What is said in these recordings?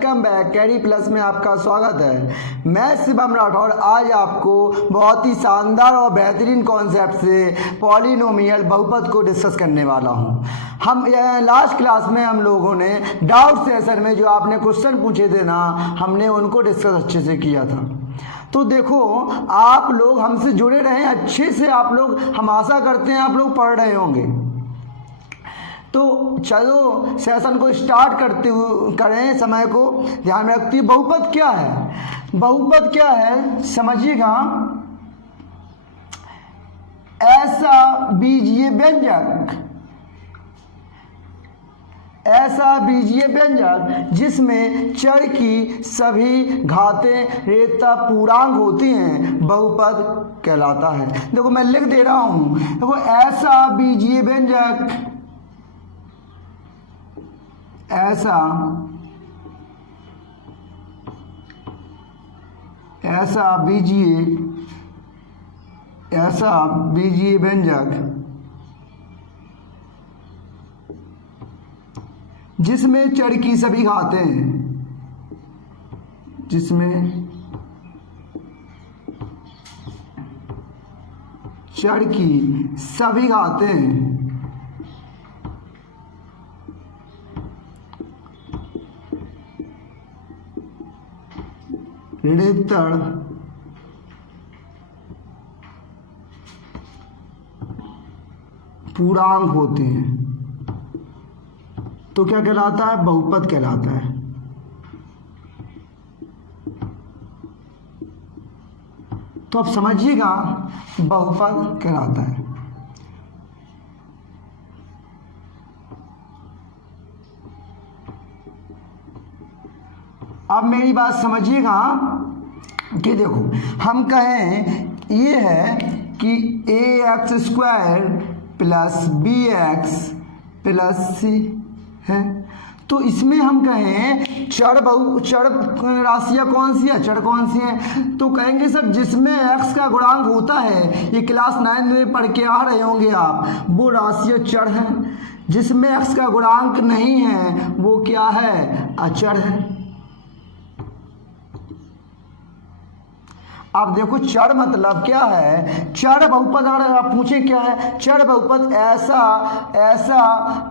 Welcome back. Carry plus में आपका स्वागत है। मैं शिवम राठौर आज आपको बहुत ही शानदार और बेहतरीन कॉन्सेप्ट से पॉलिनोमियल बहुपद को डिस्कस करने वाला हूं। हम लास्ट क्लास में हम लोगों ने डाउट सेशन में जो आपने क्वेश्चन पूछे थे ना, हमने उनको डिस्कस अच्छे से किया था। तो देखो, आप लोग हमसे जुड़े रहें अच्छे से, आप लोग, हम आशा करते हैं आप लोग पढ़ रहे होंगे। तो चलो सेशन को स्टार्ट करें। समय को ध्यान में रखती। बहुपद क्या है? बहुपद क्या है समझिएगा। ऐसा बीजीय व्यंजक जिसमें चर की सभी घातें रेता पूर्णांक होती हैं बहुपद कहलाता है। देखो मैं लिख दे रहा हूं। देखो ऐसा बीजीय व्यंजक, ऐसा बीजीय व्यंजक जिसमें चर की सभी घातें, जिसमें चर की सभी घातें ऋणोत्तर पूर्णांक होते हैं तो क्या कहलाता है? बहुपद कहलाता है। तो अब समझिएगा, बहुपद कहलाता है। अब मेरी बात समझिएगा कि देखो, हम कहें ये है कि ax² plus bx plus c है, तो इसमें हम कहें चर राशियाँ कौन सी है, चर कौन सी है? तो कहेंगे सर जिसमें x का गुणांक होता है, ये क्लास 9 में पढ़ के आ रहे होंगे आप, वो राशियाँ चर हैं। जिसमें x का गुणांक नहीं है वो क्या है? अचर है। अब देखो चर मतलब क्या है? चर बहुपद अगर आप पूछें क्या है चर बहुपद? ऐसा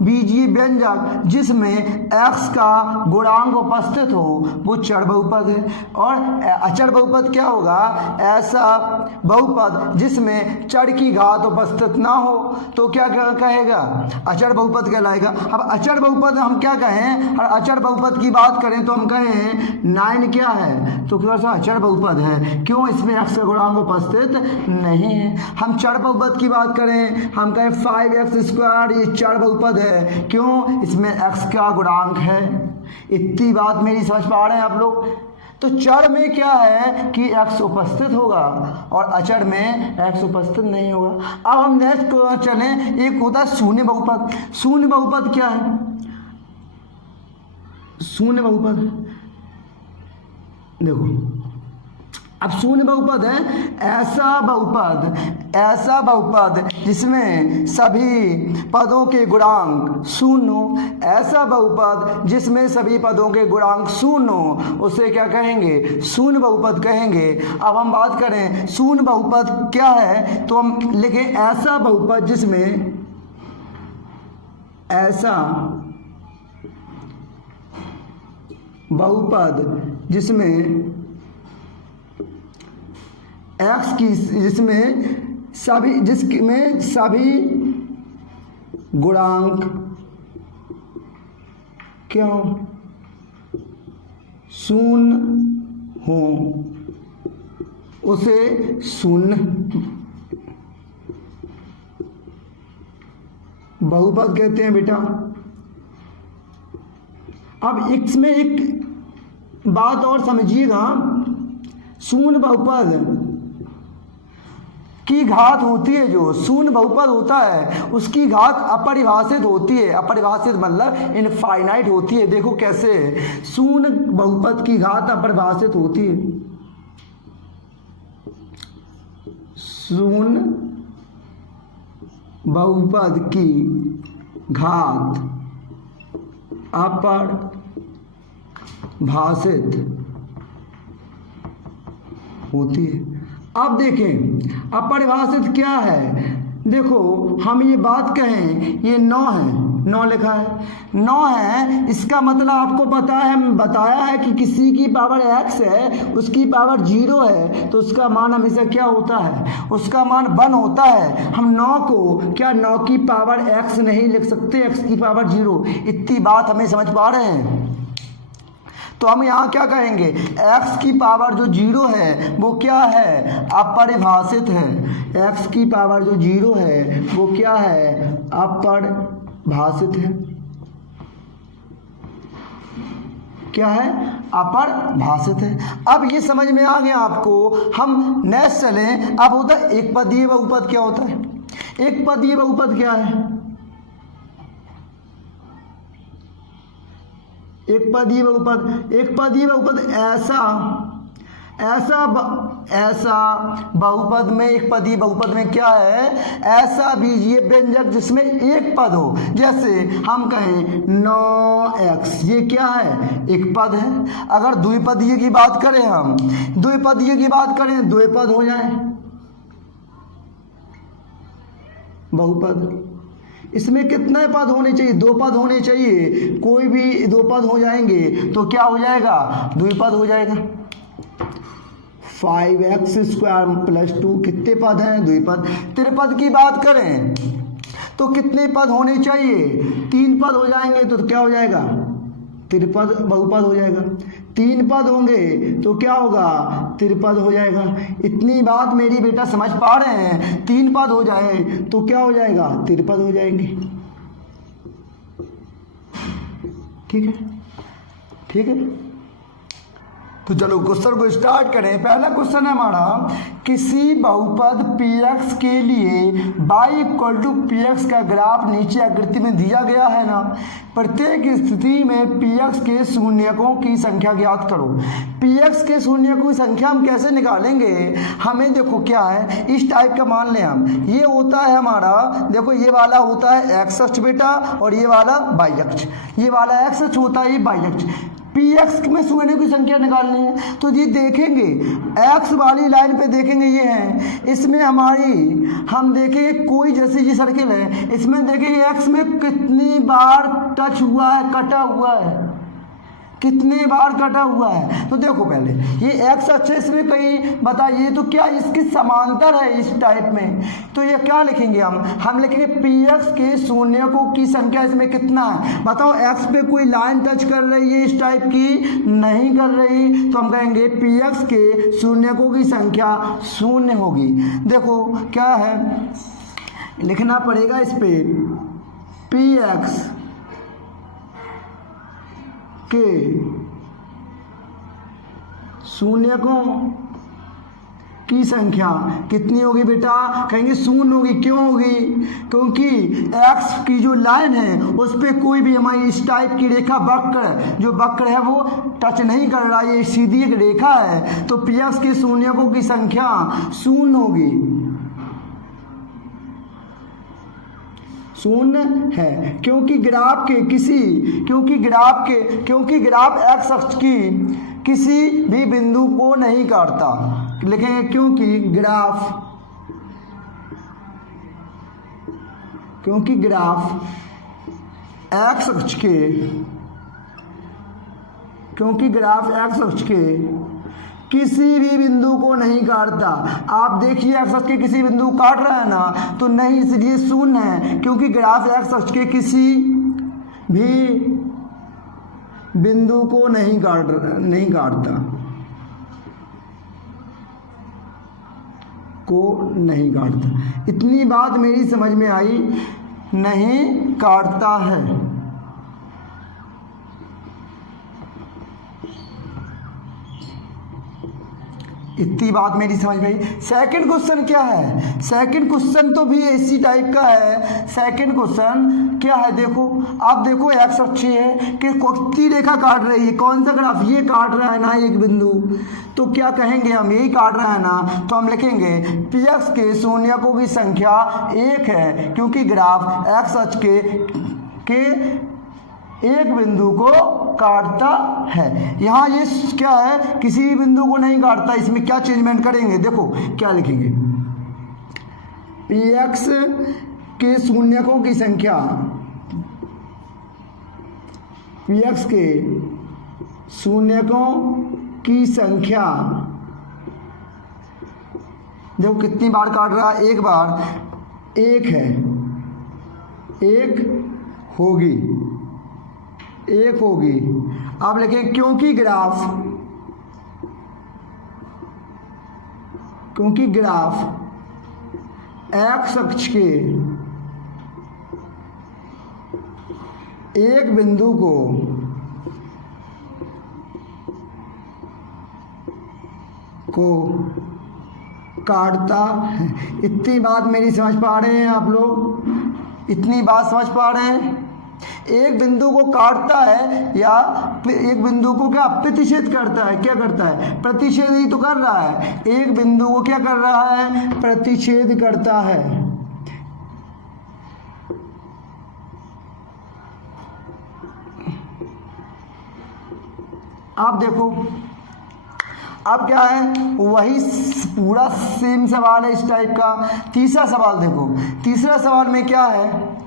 बीजीय व्यंजक जिसमें x का गुणांक उपस्थित हो वो चर बहुपद है। और अचर बहुपद क्या होगा? ऐसा बहुपद जिसमें चर की घात उपस्थित ना हो तो क्या कहेगा? अचर बहुपद कहलाएगा। अब अचर बहुपद हम क्या कहें? और अचर बहुपद की बात करें तो हम कहें 9 क्या है? तो क्या अचर बहुपद है? क्यों? इसमें x का गुणांक उपस्थित नहीं है। हम चर बहुपद की बात करें, हम कहें 5x², ये चर बहुपद है। क्यों? इसमें x का गुणांक है। इतनी बात मेरी समझ पा रहे हैं आप लोग? तो चर में क्या है कि x उपस्थित होगा और अचर में x उपस्थित नहीं होगा। अब हम नेक्स्ट को चलें। एक होता है शून्य बहुपद। शून्य बहुपद क्या है? शून्य बहुपद देखो, अब शून्य बहुपद है ऐसा बहुपद जिसमें सभी पदों के गुणांक शून्य हो। ऐसा बहुपद जिसमें सभी पदों के गुणांक शून्य हो, उसे क्या कहेंगे? शून्य बहुपद कहेंगे। अब हम बात करें शून्य बहुपद क्या है, तो हम लिखें ऐसा बहुपद जिसमें, ऐसा बहुपद जिसमें x की, जिसमें सभी गुणांक क्या हो? शून्य हो, उसे शून्य बहुपद कहते हैं बेटा। अब इसमें एक बात और समझिएगा, शून्य बहुपद की घात होती है, जो शून्य बहुपद होता है उसकी घात अपरिभाषित होती है। अपरिभाषित मतलब इनफाइनाइट होती है। देखो कैसे? शून्य बहुपद की घात अपरिभाषित होती है। शून्य बहुपद की घात भाषित होती है। अब देखें अपरिभाषित क्या है, देखो हम ये बात कहें ये 9 है, 9 लिखा है, 9 है, इसका मतलब आपको पता है, बताया है कि किसी की पावर x है, उसकी पावर 0 है, तो उसका मान हमेशा क्या होता है, उसका मान 1 होता है। हम 9 को क्या 9 की पावर x नहीं लिख सकते, x की पावर 0, इतनी बात हमें समझ पा रहे हैं। तो हम यहाँ क्या कहेंगे, x की पावर जो 0 है वो क्या है, अपरिभाषित है। x की पावर जो 0 है वो क्या है, अपरिभाषित है। क्या है, अपरिभाषित है। अब ये समझ में आ गया आपको। हम नेक्स्ट चलें। अब होता है एक पदीय बहुपद। क्या होता है एक पदीय बहुपद, क्या है, एक पदीय बहुपद, एक पदीय बहुपद ऐसा बहुपद में, एक पदीय बहुपद में क्या है, ऐसा बीजीय व्यंजक जिसमें एक पद हो। जैसे हम कहें 9x, ये क्या है, एक पद है। अगर द्विपदीय की बात करें, हम द्विपदीय की बात करें, द्विपद हो जाए बहुपद। इसमें कितने पद होने चाहिए, 2 पद होने चाहिए। कोई भी 2 पद हो जाएंगे तो क्या हो जाएगा, द्विपद हो जाएगा। 5x² + 2 कितने पद हैं, द्विपद। त्रिपद की बात करें तो कितने पद होने चाहिए, 3 पद हो जाएंगे तो क्या हो जाएगा, त्रिपद बहुपद हो जाएगा। 3 पद होंगे तो क्या होगा, त्रिपद हो जाएगा। इतनी बात मेरी बेटा समझ पा रहे हैं। 3 पद हो जाए तो क्या हो जाएगा, त्रिपद हो जाएंगे। ठीक है, ठीक है। तो चलो क्वेश्चन को स्टार्ट करें। पहला क्वेश्चन है हमारा, किसी बहुपद px के लिए y = px का ग्राफ नीचे आकृति में दिया गया है ना। प्रत्येक स्थिति में px के शून्यकों की संख्या ज्ञात करो। px के शून्यकों की संख्या हम कैसे निकालेंगे, हमें देखो क्या है, इस टाइप का मान लें हम। ये होता है हमारा, देखो ये वाला होता है x अक्ष बेटा, और ये वाला y अक्ष। ये वाला x अक्ष होता है, ये y अक्ष। px में शून्य की संख्या निकालनी है तो ये देखेंगे, x वाली लाइन पे देखेंगे ये है, इसमें हमारी हम देखेंगे कोई जैसे ये सर्किल है, इसमें देखेंगे x में कितनी बार टच हुआ है, कटा हुआ है, कितने बार कटा हुआ है। तो देखो पहले ये x अक्ष इसमें कहीं बताइए तो क्या इसकी समांतर है इस टाइप में, तो ये क्या लिखेंगे हम लिखेंगे px के शून्यकों की संख्या इसमें कितना है। बताओ x पे कोई लाइन टच कर रही है इस टाइप की, नहीं कर रही, तो हम कहेंगे px के शून्यकों की संख्या 0 होगी। देखो क्या है, लिखना पड़ेगा इस पे px के शून्यकों की संख्या कितनी होगी बेटा, कहेंगे 0 होगी। क्यों होगी, क्योंकि x की जो लाइन है उस पर कोई भी हमारी इस टाइप की रेखा वक्र, जो वक्र है वो टच नहीं कर रहा है, ये सीधी एक रेखा है, तो px के शून्यकों की संख्या 0 होगी, 0 है। क्योंकि ग्राफ x अक्ष की किसी भी बिंदु को नहीं काटता। लिखेंगे क्योंकि ग्राफ x अक्ष के किसी भी बिंदु को नहीं काटता। आप देखिए x अक्ष के किसी बिंदु को काट रहा है ना, तो नहीं, इसलिए 0 है, क्योंकि ग्राफ x अक्ष के किसी भी बिंदु को नहीं काटता। इतनी बात मेरी समझ में आई, नहीं काटता है। इतनी बात मेरी समझ में आई। सेकंड क्वेश्चन क्या है, सेकंड क्वेश्चन तो भी इसी टाइप का है। सेकंड क्वेश्चन क्या है, देखो आप देखो x अक्ष है कि कितनी रेखा काट रही है, कौन सा ग्राफ, ये काट रहा है ना एक बिंदु, तो क्या कहेंगे हम, यही काट रहा है ना, तो हम लिखेंगे px के शून्यकों की संख्या 1 है, क्योंकि ग्राफ x अक्ष के एक बिंदु को काटता है। यहाँ ये क्या है, किसी भी बिंदु को नहीं काटता। इसमें क्या चेंजमेंट करेंगे, देखो क्या लिखेंगे, px के शून्यकों की संख्या, px के शून्यकों की संख्या, देखो कितनी बार काट रहा है, एक बार, एक है, एक होगी, एक होगी। अब लिखें क्योंकि ग्राफ एक्स अक्ष के एक बिंदु को काटता है। इतनी बात मेरी समझ पा रहे हैं आप लोग, इतनी बात समझ पा रहे हैं। एक बिंदु को काटता है या एक बिंदु को क्या प्रतिच्छेद करता है, क्या करता है, प्रतिच्छेद ही तो कर रहा है। एक बिंदु को क्या कर रहा है, प्रतिच्छेद करता है। आप देखो अब क्या है, वही पूरा सेम सवाल है इस टाइप का। तीसरा सवाल देखो, तीसरा सवाल में क्या है,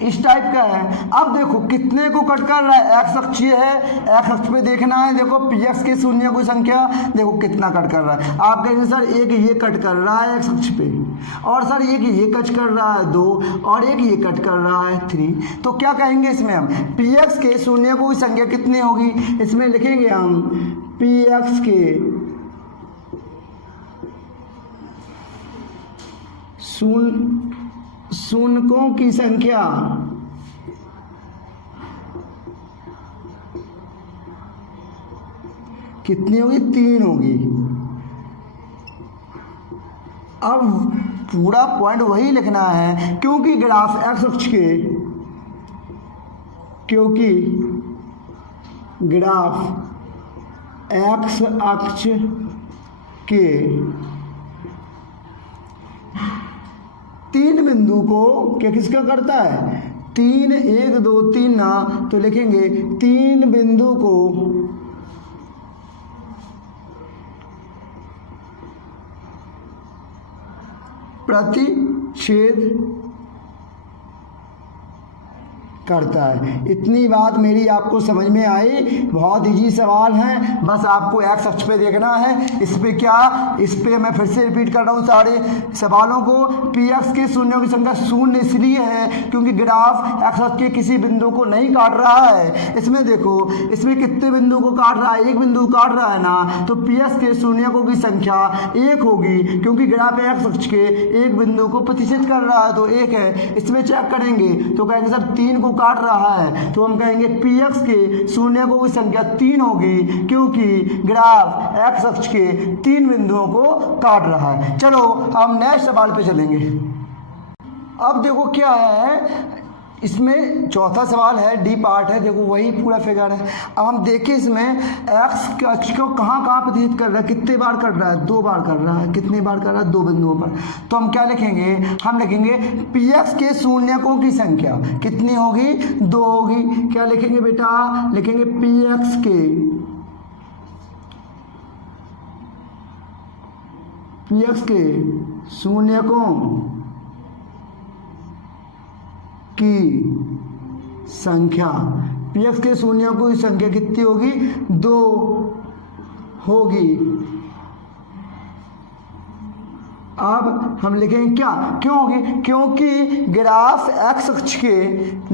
इस टाइप का है। अब देखो कितने को कट कर रहा है, एक्स अक्षीय है, एक्स अक्ष पे देखना है। देखो px के शून्य की संख्या देखो कितना कट कर रहा है। आप कहेंगे सर एक ये कट कर रहा है एक्स अक्ष पे, और सर एक ये कट कर रहा है 2, और एक ये कट कर रहा है 3। to क्या कहेंगे इसमें हम, px के शून्य की संख्या कितनी होगी, इसमें लिखेंगे हम px के शून्यकों की संख्या कितनी होगी, 3 होगी। अब पूरा पॉइंट वही लिखना है, क्योंकि ग्राफ एक्स अक्ष के, क्योंकि ग्राफ एक्स अक्ष के 3 बिंदु को क्या किसका करता है, 3, 1 2 3 ना, तो लिखेंगे 3 बिंदु को प्रतिच्छेद करता है। इतनी बात मेरी आपको समझ में आई। बहुत इजी सवाल है, बस आपको एक्स अक्ष पे देखना है। इस पे क्या, इस पे मैं फिर से रिपीट कर रहा हूँ सारे सवालों को। px के शून्यों की संख्या शून्य इसलिए है क्योंकि ग्राफ एक्स अक्ष के किसी बिंदु को नहीं काट रहा है। इसमें देखो, इसमें कितने बिंदु को काट रहा है, एक बिंदु काट रहा है ना, तो px के शून्यकों की संख्या 1 होगी, क्योंकि ग्राफ एक्स अक्ष के एक बिंदु को प्रतिच्छेद कर रहा है तो 1 है। इसमें चेक करेंगे तो कहेंगे सर 3 को काट रहा है, तो हम कहेंगे px के शून्यकों की संख्या 3 होगी, क्योंकि ग्राफ एक्स अक्ष के 3 बिंदुओं को काट रहा है। चलो हम नेक्स्ट सवाल पे चलेंगे। अब देखो क्या है, इसमें चौथा सवाल है, डी पार्ट है, देखो वही पूरा फिगर है। अब हम देखें इसमें एक्स अक्ष को कहाँ कहाँ प्रतिच्छेद कर रहा है, कितने बार कर रहा है, 2 बार कर रहा है। कितनी बार कर रहा है, 2 बिंदुओं पर। तो हम क्या लिखेंगे, हम लिखेंगे px के शून्यकों की संख्या कितनी होगी, 2 होगी। क्या लिखेंगे बेटा, लिखेंगे px के शून्यकों की संख्या, px के शून्यों की संख्या कितनी होगी, 2 होगी। अब हम लिखेंगे क्या, क्यों होगी, क्योंकि ग्राफ एक्स अक्ष के,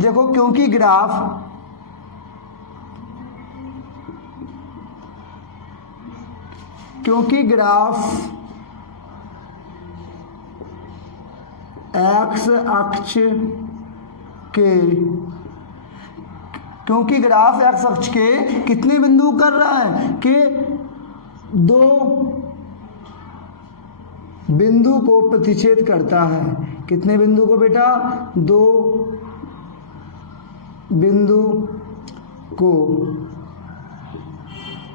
देखो क्योंकि ग्राफ एक्स अक्ष के, क्योंकि ग्राफ एक्स अक्ष के कितने बिंदु कर रहा है, कि 2 बिंदु को प्रतिच्छेद करता है। कितने बिंदु को बेटा, 2 बिंदु को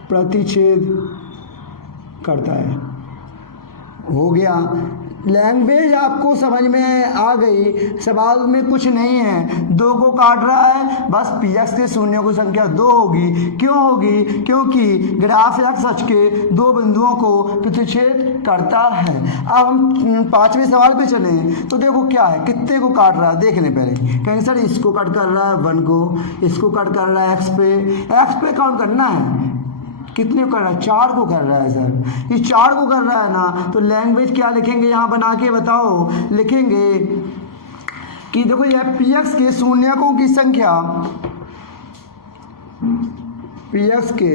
प्रतिच्छेद करता है। हो गया। लैंग्वेज आपको समझ में आ गई, सवाल में कुछ नहीं है, 2 को काट रहा है, बस पी एक्स के शून्यों की संख्या 2 होगी। क्यों होगी? क्योंकि ग्राफ एक्स अक्ष के 2 बिंदुओं को प्रतिच्छेद करता है। अब हम 5वें सवाल पे चलें तो देखो क्या है, कितने को काट रहा है देख लें पहले। कहेंगे सर इसको कट कर रहा है 1 को, इसको कट कर रहा है एक्स पे काउंट करना है, कितने को कर रहा है? 4 को कर रहा है सर। ये 4 को कर रहा है ना, तो लैंग्वेज क्या लिखेंगे यहाँ बना के बताओ? लिखेंगे कि देखो यह पी एक्स के शून्यकों की संख्या, पी एक्स के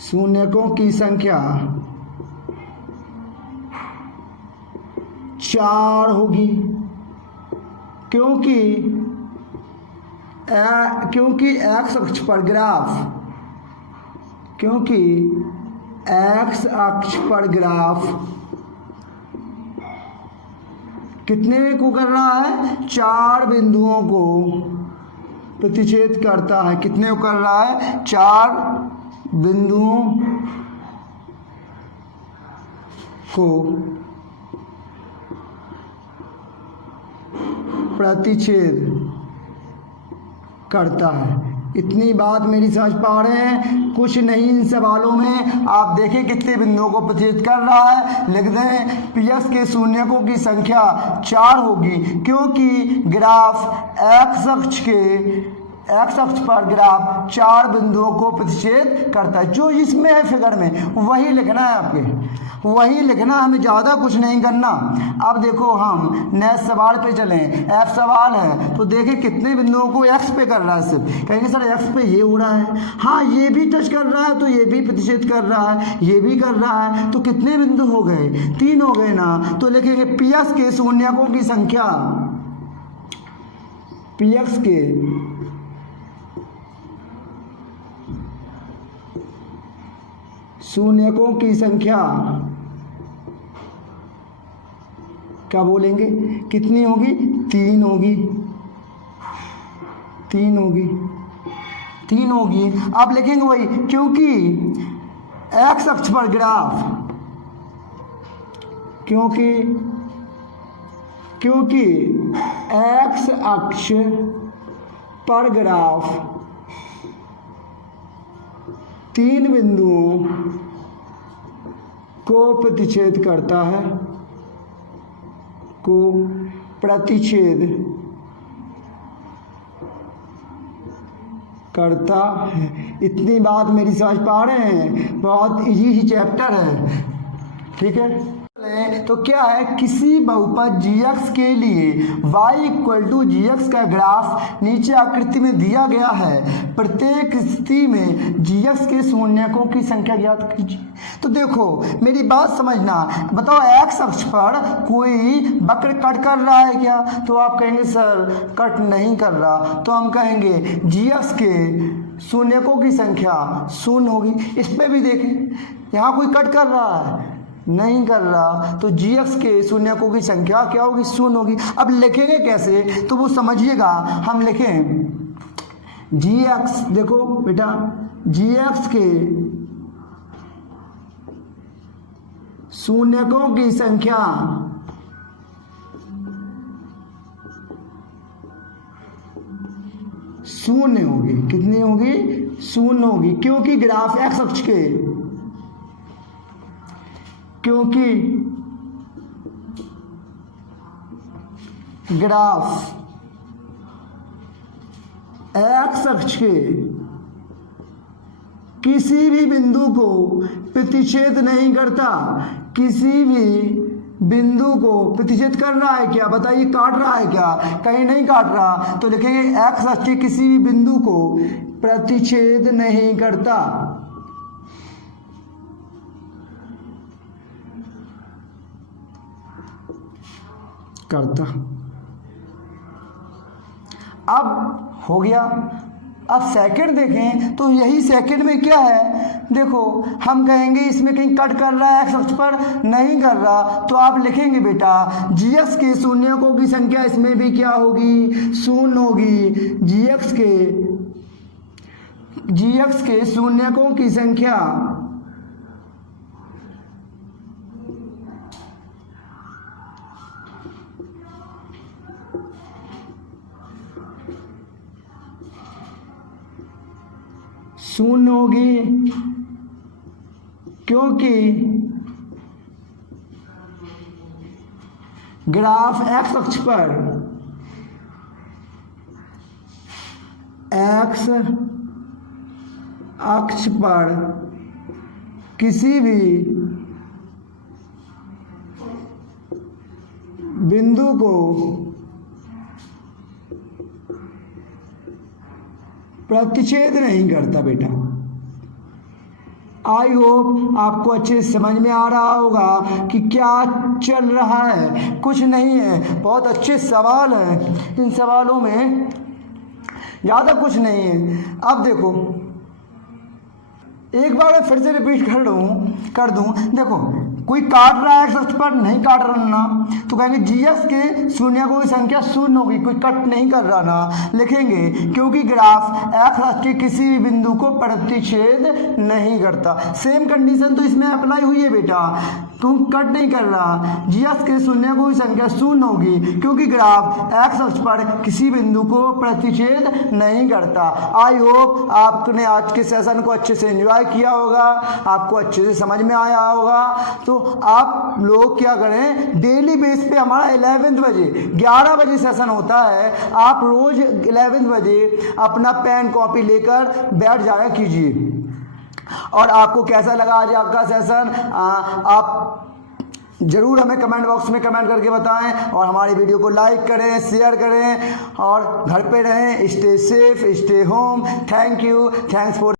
शून्यकों की संख्या 4 होगी, क्योंकि एक्स अक्ष पर ग्राफ, क्योंकि एक्स अक्ष पर ग्राफ कितने को कर रहा है? 4 बिंदुओं को प्रतिच्छेद करता है। कितने को कर रहा है? 4 बिंदुओं को प्रतिच्छेद करता है। इतनी बात मेरी समझ पा रहे हैं? कुछ नहीं इन सवालों में। आप देखें कितने बिंदुओं को प्रतिच्छेद कर रहा है, लिख दें पी एक्स के शून्यकों की संख्या 4 होगी, क्योंकि ग्राफ एक्स अक्ष पर ग्राफ 4 बिंदुओं को प्रतिच्छेद करता है। जो इसमें है फिगर में वही लिखना है, आपके वही लिखना, हमें ज़्यादा कुछ नहीं करना। अब देखो हम नेक्स्ट सवाल पे चलें। एफ सवाल है तो देखें कितने बिंदुओं को एक्स पे कर रहा है। सिर्फ कहेंगे सर एक्स पे ये हो रहा है, हाँ ये भी टच कर रहा है तो ये भी प्रतिच्छेद कर रहा है, ये भी कर रहा है, तो कितने बिंदु हो गए? 3 हो गए ना। तो लिखेंगे पी एक्स के शून्यकों की संख्या, पी एक्स के शून्यकों की संख्या क्या बोलेंगे? कितनी होगी? 3 होगी, 3 होगी, 3 होगी। अब लिखेंगे वही, क्योंकि एक्स अक्ष पर ग्राफ, क्योंकि एक्स अक्ष पर ग्राफ 3 बिंदुओं को प्रतिच्छेद करता है, को प्रतिच्छेद करता है। इतनी बात मेरी समझ पा रहे हैं? बहुत इजी ही चैप्टर है, ठीक है। तो क्या है, किसी बहुपद gx के लिए y = gx का ग्राफ नीचे आकृति में दिया गया है। प्रत्येक स्थिति में gx के शून्यकों की संख्या ज्ञात कीजिए। तो देखो मेरी बात समझना, बताओ x अक्ष पर कोई वक्र कट कर रहा है क्या? तो आप कहेंगे सर कट नहीं कर रहा, तो हम कहेंगे gx के शून्यकों की संख्या 0 होगी। इस पे भी देखें, यहाँ कोई कट कर रहा है? नहीं कर रहा, तो gx के शून्यकों की संख्या क्या होगी? 0 होगी। अब लिखेंगे कैसे तो वो समझिएगा। हम लिखें gx, देखो बेटा gx के शून्यकों की संख्या शून्य होगी। कितनी होगी? 0 होगी, क्योंकि ग्राफ एक्स अक्ष के, क्योंकि ग्राफ एक्स अक्ष के किसी भी बिंदु को प्रतिच्छेद नहीं करता। किसी भी बिंदु को प्रतिच्छेद कर रहा है क्या? बताइए, काट रहा है क्या? कहीं नहीं काट रहा, तो लिखेंगे एक्स अक्ष के किसी भी बिंदु को प्रतिच्छेद नहीं करता। अब हो गया। अब सेकंड देखें तो यही सेकंड में क्या है, देखो हम कहेंगे इसमें कहीं कट कर रहा है, एक्स अक्ष पर नहीं कर रहा, तो आप लिखेंगे बेटा gx के शून्यकों की संख्या इसमें भी क्या होगी? 0 होगी। gx के GX के शून्यकों की संख्या शून्य होगी, क्योंकि ग्राफ एक्स अक्ष पर किसी भी बिंदु को प्रतिच्छेद नहीं करता बेटा। आई होप आपको अच्छे से समझ में आ रहा होगा कि क्या चल रहा है। कुछ नहीं है, बहुत अच्छे सवाल हैं, इन सवालों में ज़्यादा कुछ नहीं है। अब देखो, एक बार मैं फिर से रिपीट कर दूं। देखो, कोई काट रहा है एक्स अक्ष पर, नहीं काट रहा ना, तो कहेंगे GX के शून्यकों की संख्या शून्य होगी। कोई कट नहीं कर रहा ना, लिखेंगे क्योंकि ग्राफ एक्स अक्ष के किसी भी बिंदु को प्रतिच्छेद नहीं करता। सेम कंडीशन तो इसमें अप्लाई हुई है बेटा, तुम कट नहीं कर रहा। GX के शून्यकों की संख्या शून्य होगी क्योंकि ग्राफ एक्स अक्ष पर किसी बिंदु को प्रतिच्छेद नहीं करता। आई होप आपने आज के सेशन को अच्छे से एंजॉय किया होगा, आपको अच्छे से समझ में आया होगा। तो आप लोग क्या करें, डेली बेस पे हमारा 11 बजे 11 बजे सेशन होता है। आप रोज 11 बजे अपना पेन कॉपी लेकर बैठ जाया कीजिए। और आपको कैसा लगा आज आपका सेशन, आप जरूर हमें कमेंट बॉक्स में कमेंट करके बताएं। और हमारी वीडियो को लाइक करें, शेयर करें और घर पे रहें। Stay safe, stay home. Thank you, thanks for